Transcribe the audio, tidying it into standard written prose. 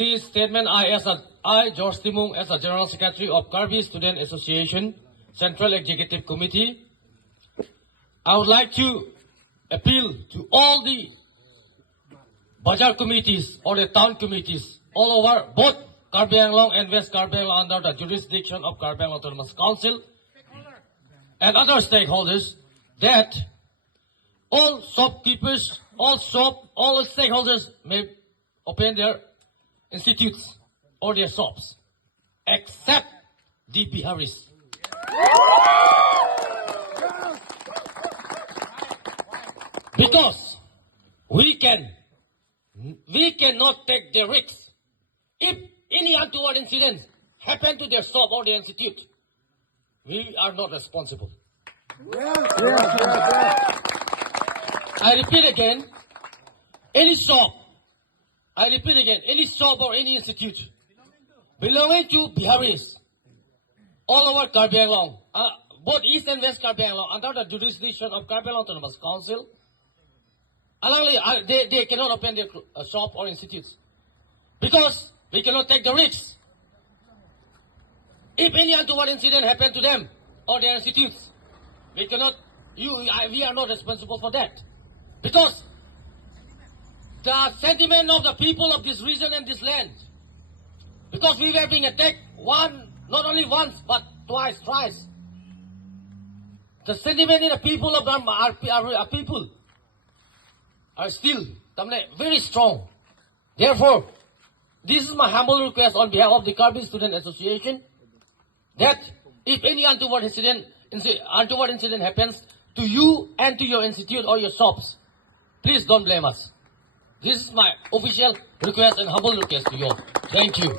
see statement I, George Timung, as a General Secretary of Karbi Student Association, Central Executive Committee, I would like to appeal to all the Bajar committees or the town committees all over both Karbi Anglong and West Karbi Anglong under the jurisdiction of Karbi Anglong Autonomous Council and other stakeholders that all shopkeepers, all stakeholders may open their institutes or their shops, except the Biharis. Because we cannot take the risk. If any untoward incident happen to their shop or their institute, we are not responsible. I repeat again, any shop or any institute belonging to Biharis all over Karbi Anglong, both East and West Karbi Anglong, under the jurisdiction of Karbi Anglong Autonomous Council, they cannot open their shop or institutes because we cannot take the risks. If any untoward incident happen to them or their institutes, we are not responsible for that. Because the sentiment of the people of this region and this land, because we were being attacked not only once, but twice. The sentiment in the people of our people are still very strong. Therefore, this is my humble request on behalf of the Karbi Student Association that if any untoward incident happens to you and to your institute or your shops, please don't blame us. This is my official request and humble request to you all. Thank you.